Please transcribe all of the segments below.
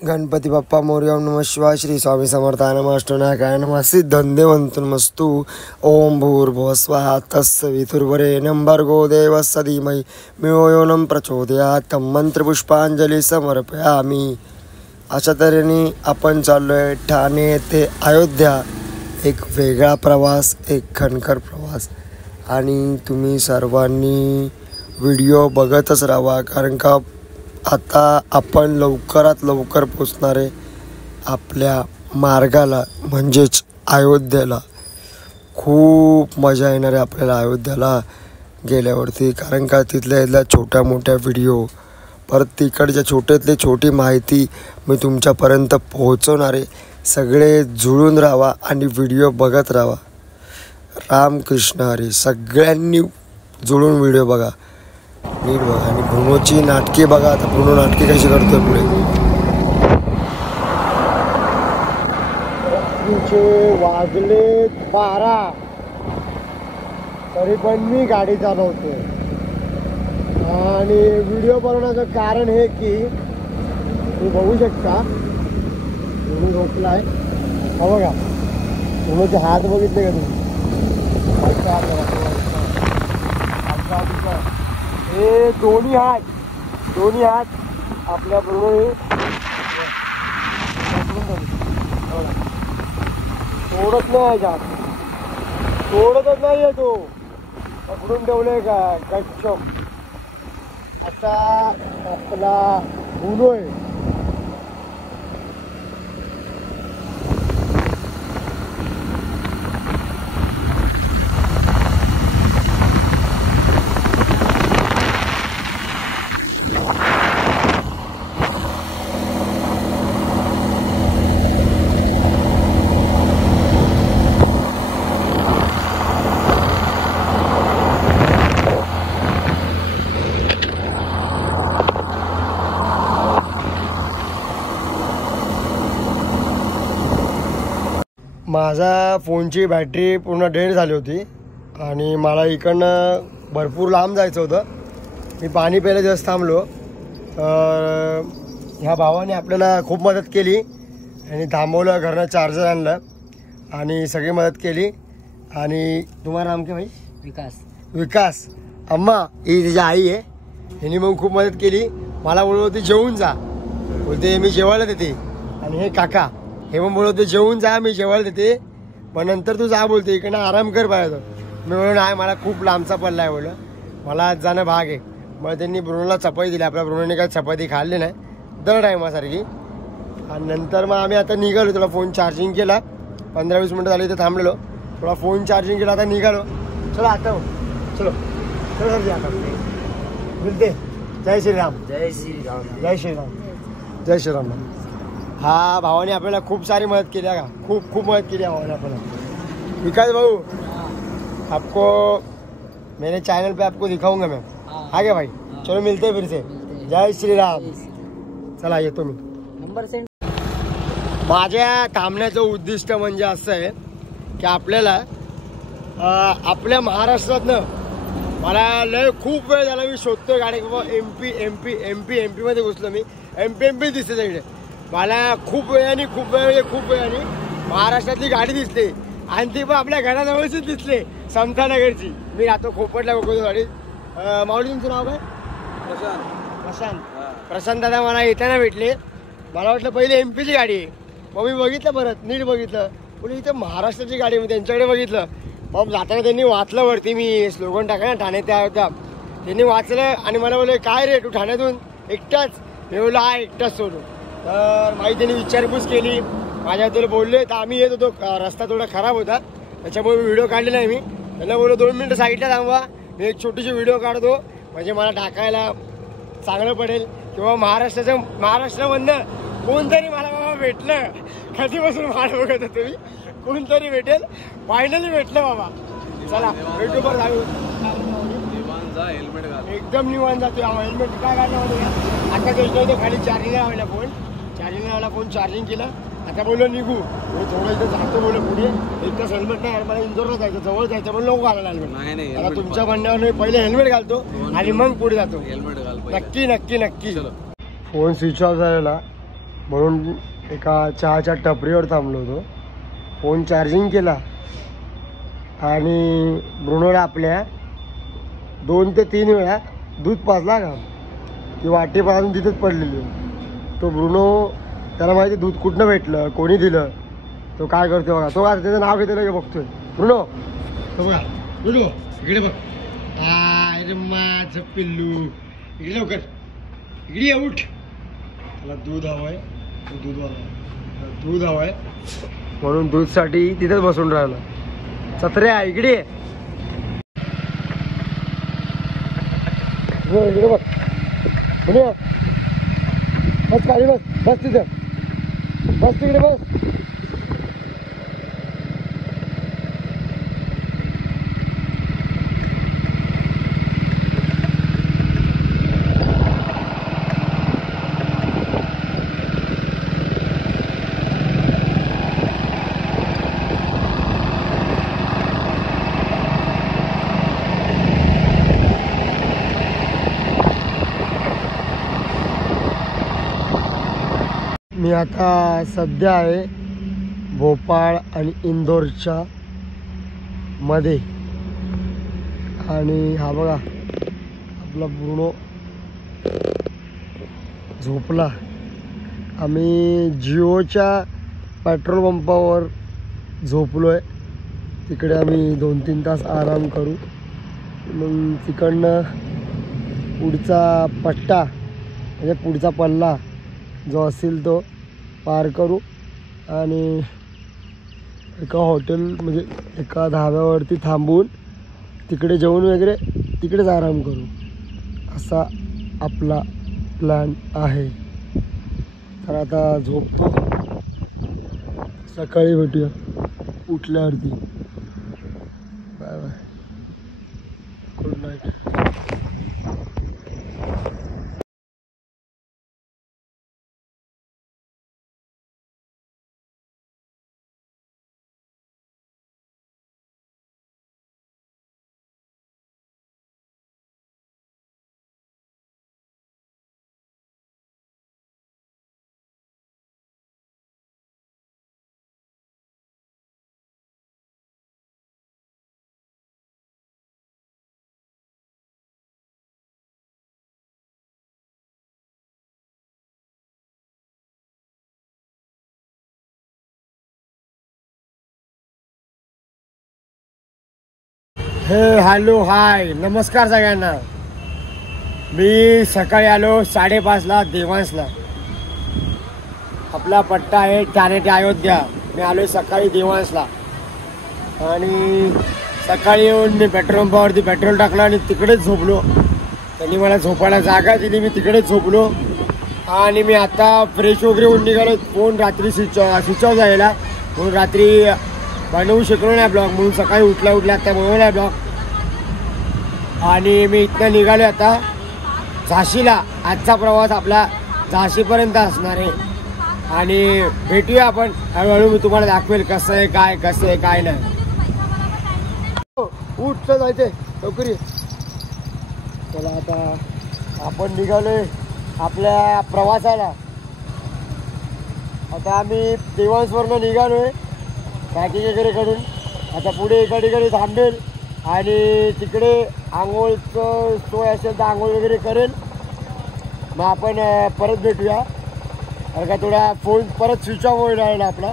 गणपती बाप्पा मोरया. ओम नमः शिवाय. श्री स्वामी समर्थाय नमः. अष्टनायकाय नमः. सिद्धंदेवंतुर्मस्तु. ओम भूर्भुवः स्वः तत्सवितुर्वरेण्यं भर्गो देवस्य धीमहि धियो यो न प्रचोदयात्. मंत्रपुष्पांजली समर्पयामि. अशा तऱ्हेने आपण चाललो आहे ठाणे ते अयोध्या. एक वेगळा प्रवास, एक खणकर प्रवास. आणि तुम्ही सर्वांनी व्हिडिओ बघतच राहा, कारण का आता आपण लवकरात लवकर पोचणार आहे आपल्या मार्गाला, म्हणजेच अयोध्येला. खूप मजा येणार आहे आपल्याला अयोध्येला गेल्यावरती, कारण का तिथल्या छोट्या मोठ्या व्हिडिओ, परत तिकडच्या छोट्यातली छोटी माहिती मी तुमच्यापर्यंत पोहोचवणार आहे. सगळे जुळून राहा आणि व्हिडिओ बघत राहा. रामकृष्ण हरी. सगळ्यांनी जुळून व्हिडिओ बघा, नीट बघा. आणि ब्रुनोची नाटके बघा. आता ब्रुनो नाटके कशी करतोय पुढे. वाजले 12 तरी पण मी गाडी चालवतोय. आणि व्हिडिओ बनवण्याचं कारण हे की तुम्ही बघू शकता ब्रुनो झोपलाय. हा बघा, ब्रुनोचे हात बघितले का तुम्ही? हे दोन्ही हात आपल्या बरोबर सोडत नाही, सोडतच नाही आहे तो. पकडून ठेवलंय का गच्चम. असा आपला ब्रुनो आहे. माझा फोनची बॅटरी पूर्ण डेड झाली होती आणि मला इकडनं भरपूर लांब जायचं होतं. मी पाणी प्यायला जास्त थांबलो. ह्या भावाने आपल्याला खूप मदत केली आणि थांबवलं, घरनं चार्जर आणलं आणि सगळी मदत केली. आणि तुम्हाला नाम काय भाई? विकास अम्मा, ही तिची आई आहे. हिने मग खूप मदत केली. मला बोलत होती जेवून जा, बोलते मी जेवायला देते. आणि हे काका हे पण बोलत होते जेवून जा, मी जेवायला देते, पण नंतर तू जा बोलते, इकडनं आराम कर पाहिजे. मी बोललो नाही, मला खूप लांबचा पल्ला आहे, बोललं मला आज जाणं भाग आहे. मग त्यांनी ब्रुनोला चपाती दिली. आपल्या ब्रुनोने काय चपाती खाल्ली नाही दर टायमासारखी. आणि नंतर मग आम्ही आता निघालो. थोडा फोन चार्जिंग केला. 15-20 मिनटं झाली तर थांबलेलो. थोडा फोन चार्जिंग केला, आता निघालो. चलो आता चलो चलो सर. आता मिळते. जय श्रीराम. जय श्रीराम. जय श्रीराम. जय श्रीराम. हा भावाने आपल्याला खूप सारी मदत केली का, खूप मदत केली है भावाने आपल्याला. विकास भाऊ, आपको मेरे चैनल पे आपको दिखाऊंगा मैं. हाँ क्या भाई? चलो मिलते हैं फिर से. जय श्रीराम. चला येतो मी. Number send. माझ्या थांबण्याचं उद्दिष्ट म्हणजे असं आहे की आपल्याला आपल्या महाराष्ट्रातनं मला लय खूप वेळ झाला मी शोधतोय गाडी. एमपी मध्ये घुसलो मी. एमपी दिसते तिकडे मला खूप वेळाने महाराष्ट्रातली गाडी दिसते. आणि ती पण आपल्या घराजवळचीच दिसले, समतानगरची. मी राहतो खोपटला बघतो गाडी. माऊली तुमचं नाव काय? प्रशांत दादा मला येताना भेटले. मला वाटलं पहिले एमपीची गाडी आहे. मग मी बघितलं, परत नीट बघितलं, बोलू इथं महाराष्ट्राची गाडी. मी त्यांच्याकडे बघितलं. मग जाताना त्यांनी वाचलं वरती, मी स्लोगन टाका ना ठाणे त्या होता, त्यांनी वाचलं आणि मला बोलले काय रे तू ठाण्यातून एकटाच? मी बोललो हा एकटाच सोडू. तर माहिती त्यांनी विचारपूस केली, माझ्याबद्दल बोलले. तर आम्ही येत होतो, रस्ता थोडा खराब होता त्याच्यामुळे मी व्हिडिओ काढले नाही. मी त्यांना बोललो 2 मिनटं साईडला थांबवा, मी एक छोटीशी व्हिडिओ काढतो, म्हणजे मला टाकायला चांगलं पडेल. किंवा महाराष्ट्रामधनं कोणतरी मला बाबा भेटलं. कधीपासून वाट बघत होतो मी, कोणतरी भेटेल. फायनली भेटलं बाबा. चला भेटू. बरं जाऊ. एकदम निवांत जातोय. हेल्मेट काय काढलं आता गेलो होतो खाली. चार्जिंग लावला फोन चार्जिंग केलं. आता बोललो निघू. थोडं इथं जातो बोललो पुढे. एक तास हेल्मेट नाही, मला इंदोरला जायचं, जवळ जायचं, पण लोक घालायला हेल्मेट. आता तुमच्या म्हणण्यावर पहिले हेल्मेट घालतो आणि मग पुढे जातो. नक्की. फोन स्विच ऑफ झालेला. म्हणून एका चहाच्या टपरीवर थांबलो होतो. फोन चार्जिंग केला आणि ब्रुनोला आपल्या 2 ते 3 वेळा दूध पाजला का ती वाटी पाजून तिथेच पडलेली. तो ब्रुनो त्याला माहिती दूध कुठनं भेटलं, कोणी दिलं. तो काय करतो बघा, तो आता त्याचं नाव घेतलं की बघतोय. ब्रुनो तो बघा, ब्रुनो इकडे बघ. अरे माझं पिल्लू इकडे लवकर, इकडे उठ. त्याला दूध हवंय, दूध हवंय म्हणून दूधसाठी तिथेच बसून राहिला. चत्र्या इकडे इकडे बघ. बस खाली बस, बस तिथं बस, तिकडे बस. मी आता सध्या आहे भोपाळ आणि इंदोरच्या मध्ये. आणि हा बघा आपला ब्रुनो झोपला. आम्ही जिओच्या पेट्रोल पंपावर झोपलो आहे. तिकडे आम्ही 2-3 तास आराम करू. मग तिकडनं पुढचा पट्टा म्हणजे पुढचा पल्ला जो असेल तो पार करू आणि एका हॉटेल म्हणजे एका धाब्यावरती थांबून तिकडे जेवण वगैरे तिकडेच आराम करू, असा आपला प्लॅन आहे. तर आता झोपतो, सकाळी भेटूया उठल्यावरती. Bye bye, good night. Hello hi नमस्कार सगळ्यांना. मी सकाळी आलो 5:30ला देवांशला. आपला पट्टा आहे ठाणे ते अयोध्या. मी आलो सकाळी देवांशला आणि सकाळी येऊन मी पेट्रोल पंपावरती पेट्रोल टाकलं आणि तिकडेच झोपलो. त्यांनी मला झोपायला जागा दिली, मी तिकडेच झोपलो. आणि मी आता फ्रेश वगैरे होऊन निघालो. फोन रात्री स्विच ऑफ जायला म्हणून रात्री बनवू शकलो नाही ब्लॉग, म्हणून सकाळी उठल्या आता बनवला ब्लॉग. आणि मी इथनं निघालो आता झाशीला. आजचा प्रवास आपला झाशीपर्यंत असणार आहे आणि भेटूया आपण हळूहळू. मी तुम्हाला दाखवेल कसं आहे काय नाही. उठ जायचंय लवकर. चला आता आपण निघालोय आपल्या प्रवासाला. आता आम्ही देवांशवरनं निघालोय पॅकिंग वगैरे करून. आता पुढे एका ठिकाणी थांबेल आणि तिकडे आंघोळचं सोय असेल तर आंघोळ वगैरे करेल. मग आपण परत भेटूया. कारण का थोडा फोन परत स्विच ऑफ होईल राहिला आपला,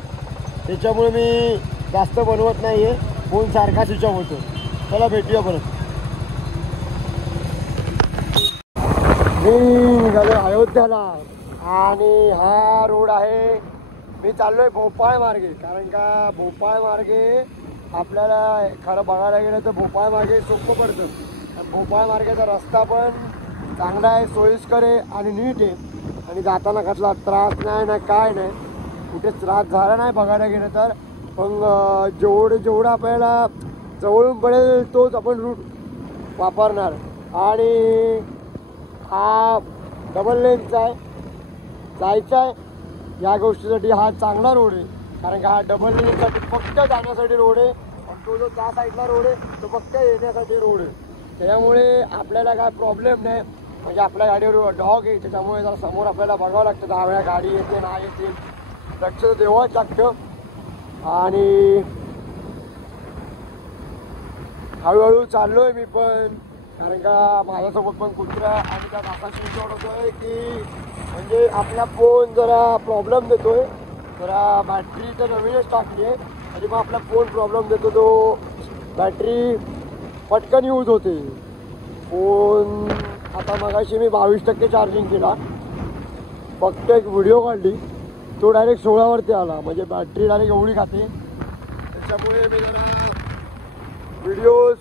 त्याच्यामुळे मी जास्त बनवत नाही आहे. फोन सारखा स्विच ऑफ होतो. चला भेटूया परत. मी निघालो अयोध्याला आणि हा रोड आहे. मी चाललोय भोपाळ मार्गे, कारण का भोपाळ मार्गे आपल्याला खरं बघायला गेलं तर भोपाळ मार्गे सोपं पडतं. भोपाळ मार्गाचा रस्ता पण चांगला आहे, सोयीस्कर आहे आणि नीट आहे. आणि जाताना कसला त्रास नाही ना काय नाही, कुठे त्रास झाला नाही बघायला गेलं तर. पण जेवढं आपल्याला जवळून पडेल तोच आपण रूट वापरणार. आणि हा डबल लेनचा आहे, जायचा आहे. या गोष्टीसाठी हा चांगला रोड आहे, कारण का हा डबल लेनसाठी फक्त जाण्यासाठी रोड आहे. आणि तो जो त्या साईडला रोड आहे तो फक्त येण्यासाठी रोड आहे. त्यामुळे आपल्याला काय प्रॉब्लेम नाही. म्हणजे आपल्या गाडीवर डॉग आहे त्याच्यामुळे जरा समोर आपल्याला बघावं लागतं, 10 वेळा गाडी येते नाही येते, लक्ष देवाच लागतं. आणि हळूहळू चाललोय मी पण, कारण का माझ्यासोबत पण कुत्रा आणि त्या काकाशी जोडतोय की म्हणजे आपला फोन जरा प्रॉब्लेम देतोय. जरा बॅटरी तर नवीनच टाकली आहे आणि मग आपला फोन प्रॉब्लेम देतो, तो बॅटरी पटकन यूज होते फोन. आता मगाशी मी 22% चार्जिंग केला, फक्त एक व्हिडिओ काढली, तो डायरेक्ट 16वरती आला, म्हणजे बॅटरी डायरेक्ट एवढी खाते. त्याच्यामुळे मी जरा व्हिडिओज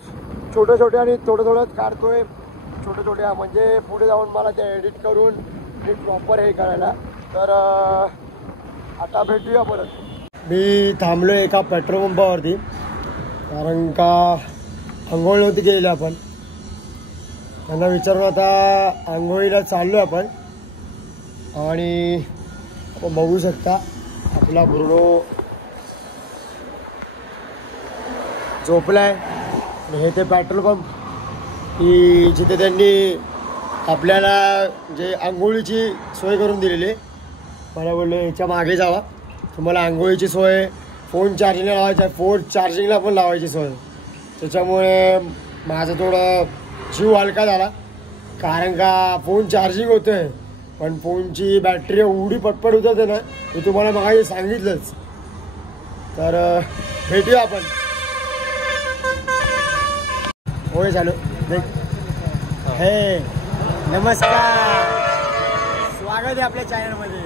छोटे छोटे आणि थोडंच काढतोय, छोट्या म्हणजे पुढे जाऊन मला ते एडिट करून प्रॉपर हे करायला. तर आता भेटूया परत. मी थांबलो एका पेट्रोल पंपावरती, कारण का आंघोळ नव्हती केलेली आपण. त्यांना विचारून आता आंघोळीला चाललो आपण. आणि आपण बघू शकता आपला ब्रुनो झोपलाय. हे ते पेट्रोल पंप की जिथे त्यांनी आपल्याला जे आंघोळीची सोय करून दिलेली. मला बोलले याच्या मागे जावा, तुम्हाला आंघोळीची सोय, फोन चार्जिंगला लावायचा आहे, फोन चार्जिंगला पण लावायची सोय. त्याच्यामुळे माझा थोडं जीव हलका झाला, कारण का फोन चार्जिंग होतं आहे पण फोनची बॅटरी एवढी पटपट होते ना, ते तुम्हाला मगाशी सांगितलंच. तर भेटूया आपण. होय चालू हे नमस्कार, स्वागत आहे आपल्या चॅनलमध्ये.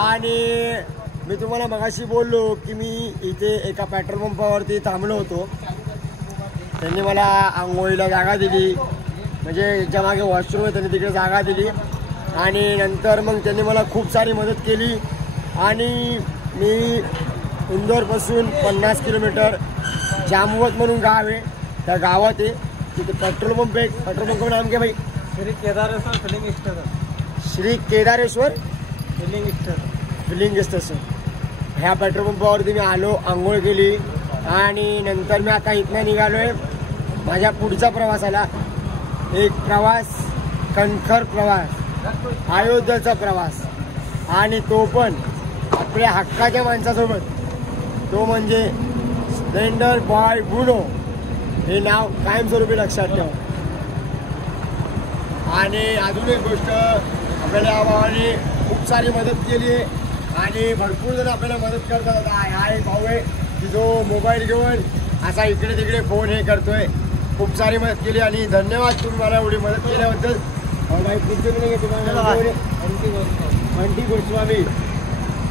आणि मी तुम्हाला मगाशी बोललो की मी इथे एका पेट्रोल पंपावरती थांबलो होतो. त्यांनी मला आंघोळीला जागा दिली, म्हणजे याच्या मागे वॉशरूम आहे, त्यांनी तिकडे जागा दिली. आणि नंतर मग त्यांनी मला खूप सारी मदत केली. आणि मी इंदोरपासून 50 किलोमीटर जामवत म्हणून गाव आहे, त्या गावात आहे. तिथे पेट्रोल पंप आहे. पेट्रोल पंप नाम क्या भाई? Shri Kedareshwar filling station. Shri Kedareshwar filling station. ह्या पेट्रोल पंपावरती मी आलो, आंघोळ केली आणि नंतर मी आता इथनं निघालो आहे माझ्या पुढच्या प्रवासाला. एक प्रवास, कणखर प्रवास, अयोध्येचा प्रवास, आणि तो पण आपल्या हक्काच्या माणसासोबत. तो म्हणजे स्प्लेंडर बॉय ब्रुनो. हे नाव कायमस्वरूपी लक्षात ठेवा. आणि अजून एक गोष्ट, आपल्याला या भावाने खूप सारी मदत केली आहे आणि भरपूर जण आपल्याला मदत करतात. हा एक भाऊ आहे की जो मोबाईल घेऊन असा इकडे तिकडे फोन हे करतोय. खूप सारी मदत केली आणि धन्यवाद तुम्ही मला एवढी मदत केल्याबद्दल. बंटी गोस्वामी.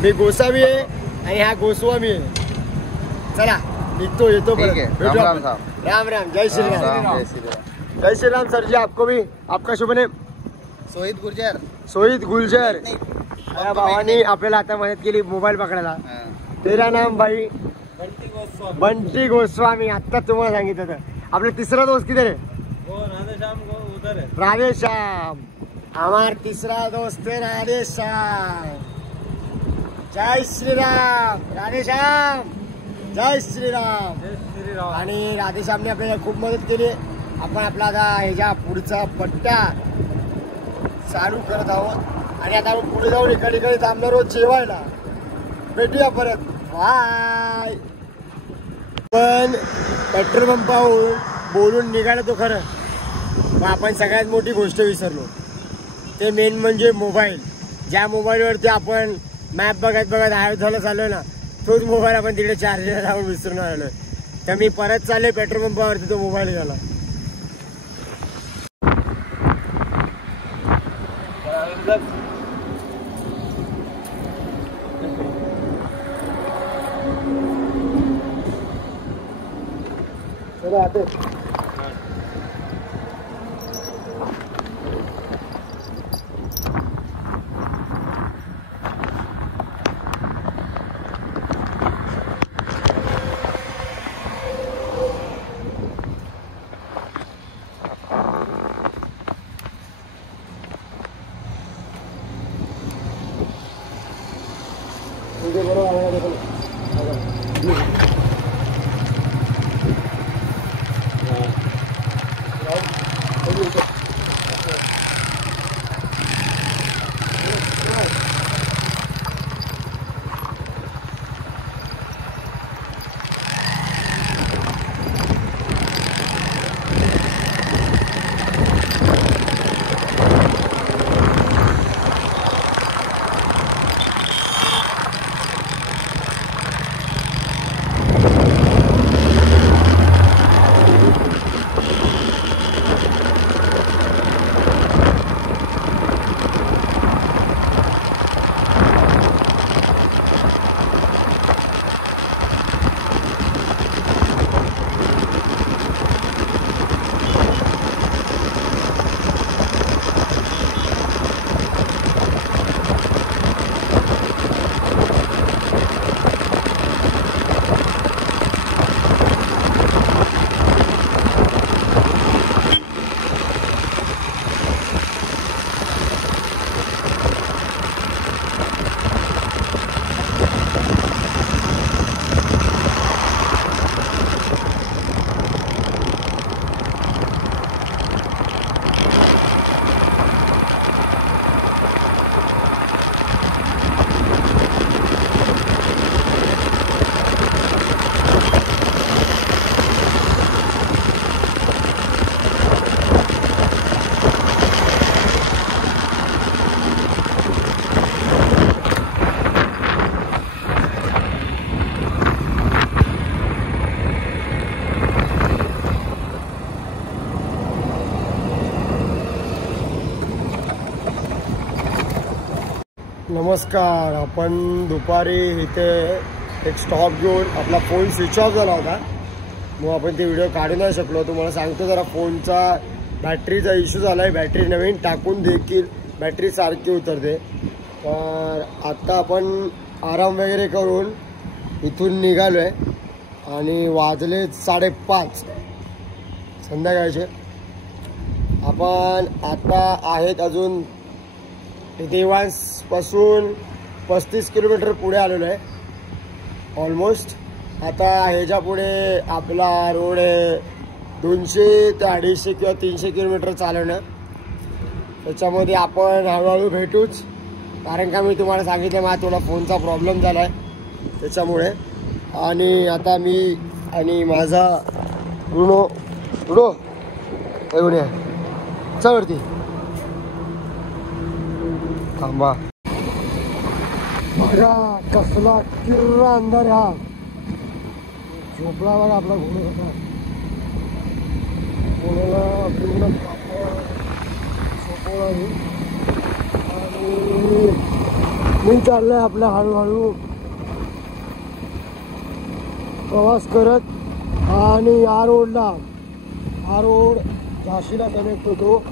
मी गोसावी आहे आणि हा गोस्वामी आहे. चला निघतो, येतो परत. राम राम, जय श्री राम. जय श्री राम सर जी. आपको भी, आपका शुभ नेम? सोहित गुर्जर. सोहित गुलजर. या भावानी आपल्याला आता मदत केली मोबाईल पकडायला. तेरा नाम भाई? बंटी गोस्वामी. आता तुम्हाला सांगितलं तर आपला तिसरा दोस्त किधर है? राधेश्याम. हमारा तीसरा दोस्त है राधेश्याम. जय श्री राम. राधेश्याम जय श्रीराम. आणि राधेश्यामने आपल्याला खूप मदत केली. आपण आपला आता ह्याच्या पुढचा पट्टा चालू करत आहोत आणि आता आपण पुढे जाऊन एका ठिकाणी थांबणार आहोत जेवायला. भेटूया परत. बाय. पण पेट्रोल पंपावर बोलून निघालं तो खरं, पण आपण सगळ्यात मोठी गोष्ट विसरलो, ते मेन म्हणजे मोबाईल. ज्या मोबाईलवरती आपण मॅप बघत बघत अयोध्येला चाललोय ना, तोच मोबाईल आपण तिकडे चार्जरला लावून विसरून आलोय. तर मी परत चाललोय पेट्रोल पंपावरती तो मोबाईल घ्यायला. चला आते. नमस्कार. आपण दुपारी इथे एक स्टॉप घेऊन आपला फोन स्विच ऑफ झाला होता, मग आपण ते व्हिडिओ काढू नाही शकलो. तुम्हाला सांगतो जरा फोनचा बॅटरीचा इश्यू झाला आहे. बॅटरी नवीन टाकून देखील बॅटरी सारखी उतरते. तर आत्ता आपण आराम वगैरे करून इथून निघालो आहे आणि वाजले 5:30 संध्याकाळचे. आपण आता आहेत अजून देवांसपासून 35 किलोमीटर पुढे आलेलो आहे ऑलमोस्ट. आता ह्याच्या पुढे आपला रोड आहे 200 ते 250 किंवा 300 किलोमीटर चालवणं. त्याच्यामध्ये आपण हळूहळू भेटूच, कारण का मी तुम्हाला सांगितलं माझा थोडा फोनचा प्रॉब्लेम झाला आहे त्याच्यामुळे. आणि आता मी आणि माझा ब्रुनो येऊन वरती थांबा. बघा कसला किर्रा अंधार हा. झोपला बघा आपला घोडा होता. घोड्याला पूर्ण झोपवला आणि मी चाललोय आपल्या हळूहळू प्रवास करत. आणि या रोडला, हा रोड झाशीला कनेक्ट होतो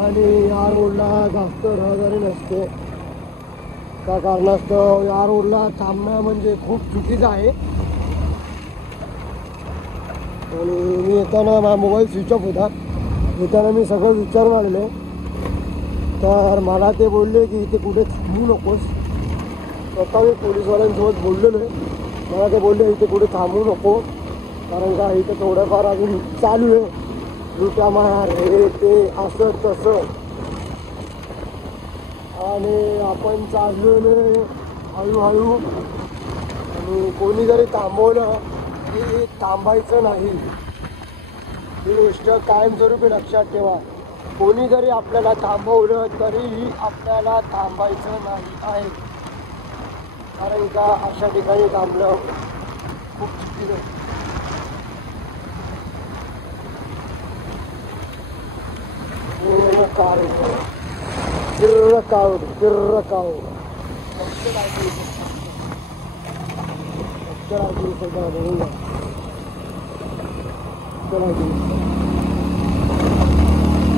आणि या रोडला जास्त रहदारी नसते. त्या कारणास्तव या रोडला थांबणं म्हणजे खूप चुकीचं आहे. आणि मी येताना माझा मोबाईल स्विच ऑफ होता, येताना मी सगळं विचारून आलेले. तर मला ते बोलले की इथे कुठे थांबू नकोस. स्वतः मी पोलीसवाल्यांसोबत बोललेलो आहे. मला ते बोलले इथे कुठे थांबू नको, कारण का इथं थोडंफार अजून चालू आहे, लुटा मार हे ते असं तसं. आणि आपण चाललेलो हळूहळू. आणि कोणी जरी थांबवलं की थांबायचं नाही, ही गोष्ट कायमस्वरूपी लक्षात ठेवा. कोणी जरी आपल्याला थांबवलं तरीही आपल्याला थांबायचं नाही आहे, कारण का अशा ठिकाणी थांबलं खूप चुकीचं आहे.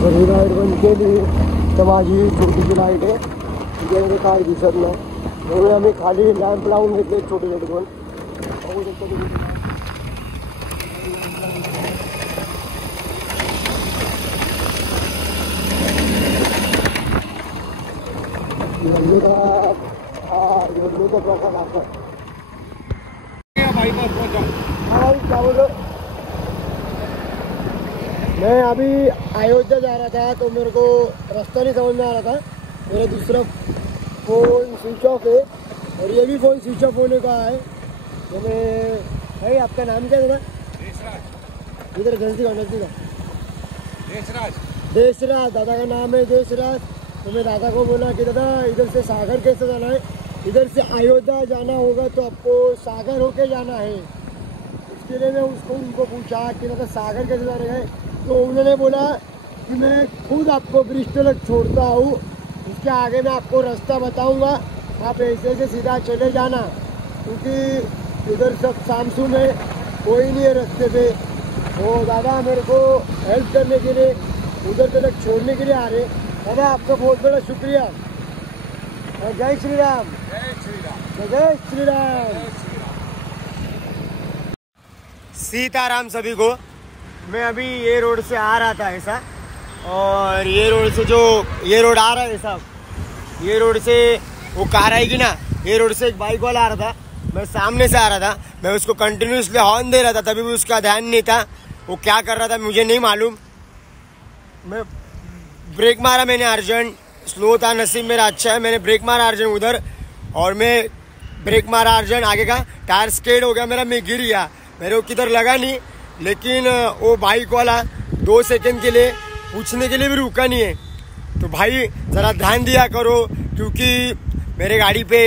जर ही लाईट बंद केली तर माझी छोटीशी लाईट आहे, तिच्यामध्ये काय दिसत नाही, म्हणून आम्ही खाली लॅम्प लावून घेतले छोटे छोटे दोन. बघू शकतो तुम्ही. मैं अभी अयोध्या जा रहा था तो मेरे को रास्ता नहीं समझ में आ रहा था. मेरा दूसरा फ़ोन स्विच ऑफ है और ये भी फ़ोन स्विच ऑफ होने का है. तो मैं भाई आपका नाम क्या है? इधर गलती का देशराज. दादा का नाम है देशराज. तो मैं दादा को बोला कि दादा इधर से सागर कैसे जाना है? इधर से अयोध्या जाना होगा तो आपको सागर होके जाना है. उसके लिए मैं उनको पूछा कि दादा सागर कैसे जाना है? तो उन्होंने बोला कि मैं खुद आपको ब्रिज तक छोड़ता हूँ, उसके आगे मैं आपको रास्ता बताऊँगा, आप ऐसे से सीधा चले जाना, क्योंकि इधर सब सामसूम है, कोई नहीं है रास्ते पे. तो दादा मेरे को हेल्प करने के लिए उधर तक छोड़ने के लिए आ रहे. दादा आपका बहुत बड़ा शुक्रिया. जय श्री राम. जय श्री राम. सीताराम सभी को. मैं अभी ये रोड से आ रहा था ऐसा, और ये रोड से जो ये रोड आ रहा है साहब, ये रोड से वो कार आएगी ना, ये रोड से एक बाइक वाला आ रहा था. मैं सामने से आ रहा था, मैं उसको कंटिन्यूसली हॉर्न दे रहा था, तभी भी उसका ध्यान नहीं था. वो क्या कर रहा था मुझे नहीं मालूम. मैं ब्रेक मारा मैंने अर्जेंट, स्लो था, नसीब मेरा अच्छा है, मैंने ब्रेक मारा अर्जेंट उधर, और मैं ब्रेक मारा अर्जेंट, आगे का टायर स्केड हो गया मेरा, मैं गिर गया. मेरे को किधर लगा नहीं, लेकिन वो बाइक वाला 2 सेकंड के लिए पूछने के लिए भी रुका नहीं है. तो भाई ज़रा ध्यान दिया करो, क्योंकि मेरे गाड़ी पे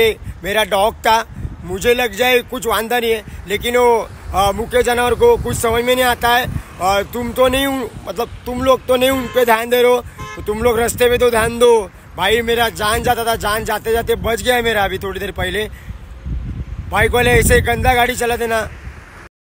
मेरा डॉग था, मुझे लग जाए कुछ वांदा नहीं है, लेकिन वो मुख्य जानवर को कुछ समझ में नहीं आता है. तुम तो नहीं, मतलब तुम लोग तो नहीं उन पे ध्यान दे रहे हो, तो तुम लोग रास्ते पे तो ध्यान दो. भाई मेरा जान जाता था, जान जाते जाते बच गया मेरा अभी थोड़ी देर पहले। बाइक वाले ऐसे गंदा गाड़ी चलाते ना,